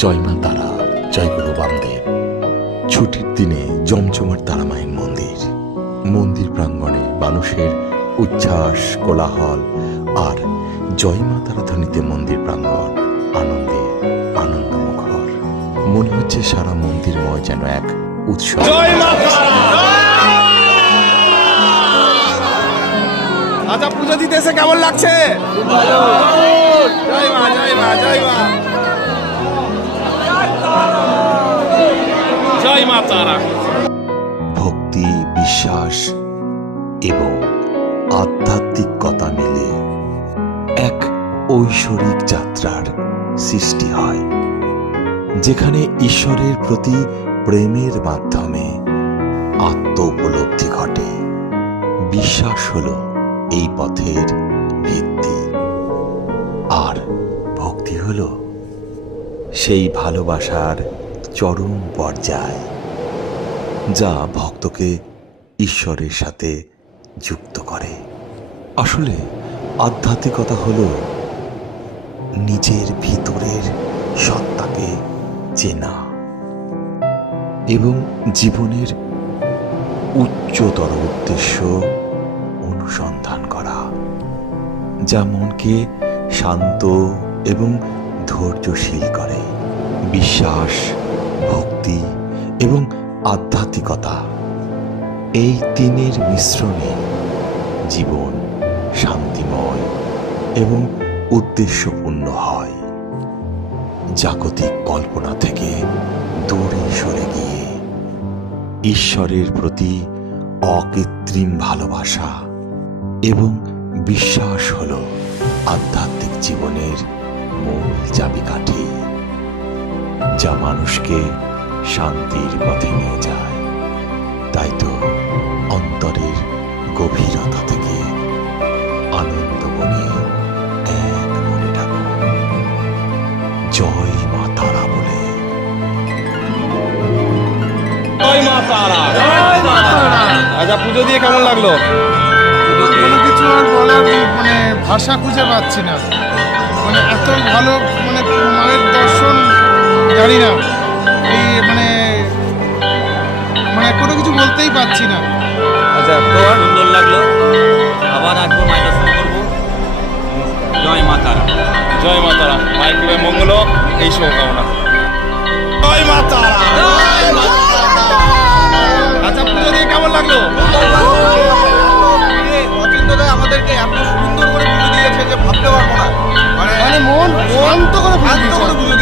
জয় মা তারা, জয় গুরু বামদেব। ছুটির দিনে জমজমাট তারামায়ের মন্দির। মন্দির প্রাঙ্গণে মানুষের উচ্ছ্বাস, কোলাহল আর জয় মা তারা ধ্বনিতে মন্দির প্রাঙ্গণ আনন্দে আনন্দমুখর। মনে হচ্ছে সারা মন্দিরময় যেন এক উৎসব। জয় মা তারা। আচ্ছা, পুজো দিতে এসে কেমন লাগছে? জয় মা, জয় মা, জয় মা, জয় মা তারা। ভক্তি, বিশ্বাস এবং আধ্যাত্মিকতা মিলে এক ঐশ্বরিক যাত্রার সৃষ্টি হয়, যেখানে ঈশ্বরের প্রতি প্রেমের মাধ্যমে আত্ম উপলব্ধি ঘটে। বিশ্বাস হল এই পথের ভিত্তি, আর ভক্তি হল সেই ভালোবাসার চরম পর্যায়, যা ভক্তকে ঈশ্বরের সাথে যুক্ত করে। আসলে আধ্যাত্মিকতা হল নিজের ভিতরের সত্তাকে চেনা এবং জীবনের উচ্চতর উদ্দেশ্য অনুসন্ধান করা, যা মনকে শান্ত এবং ধৈর্যশীল করে। বিশ্বাস, ভক্তি এবং আধ্যাত্মিকতা, এই তিনের মিশ্রণে জীবন শান্তিময় এবং উদ্দেশ্যপূর্ণ হয়। জাগতিক কল্পনা থেকে দূরে সরে গিয়ে ঈশ্বরের প্রতি অকৃত্রিম ভালোবাসা এবং বিশ্বাস হল আধ্যাত্মিক জীবনের মূল চাবিকাঠি, যা মানুষকে শান্তির পথে নিয়ে যায়। তাই তো অন্তরের গভীরতা থেকে আনন্দ মনে এক মনে ডাকুন, জয় মা তারা বলে। জয় মা তারা। আচ্ছা, পুজো দিয়ে কেমন লাগলো? কোনো কিছু আর বলার ভাষা খুঁজে পাচ্ছি না। এত ভালো মায়ের দর্শন, জানি না, এই কোনো কিছু বলতেই পারছি না। আচ্ছা, সুন্দর লাগলো, আবার আসবো, মায়ের দর্শন করবো। জয় মা তারা। জয় মা তারা। মায়ের কৃপায় মঙ্গল হোক, এই শুভকামনা। জয় মা তারা। আচ্ছা, পুজো দিয়ে কেমন লাগলো? অচিন্তদা আমাদেরকে এত সুন্দর করে পুজো দিয়েছে যে ভাবতে পারবো না। মন শান্ত করে পুজো পুজো